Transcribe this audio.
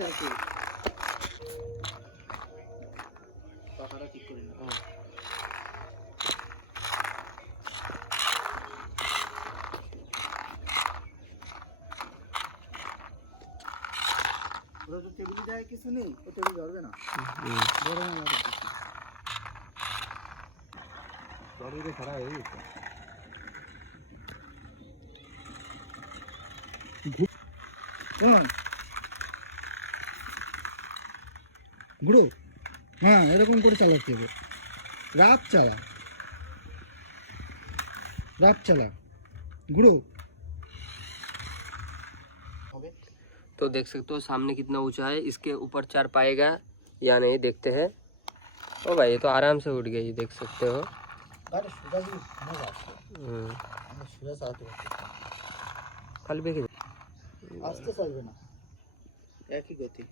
ডাকে পাখাটা ঠিক করে না। ওরা তো টেবিলে যায় কিছু নেই, ও টেবিল ধরবে না। ধরে না শরীরে খারাপ হয়ে গেছে। ঘুরো, হ্যাঁ এরকম করে চালাতে হবে। রাত চালা, रात चला गुड़ो। तो देख सकते हो सामने कितना ऊंचा है, इसके ऊपर चढ़ पाएगा या नहीं देखते हैं। ओ भाई ये तो आराम से उठ गई, देख सकते हो। कल भी आस्ते चलबे ना, एक ही गति।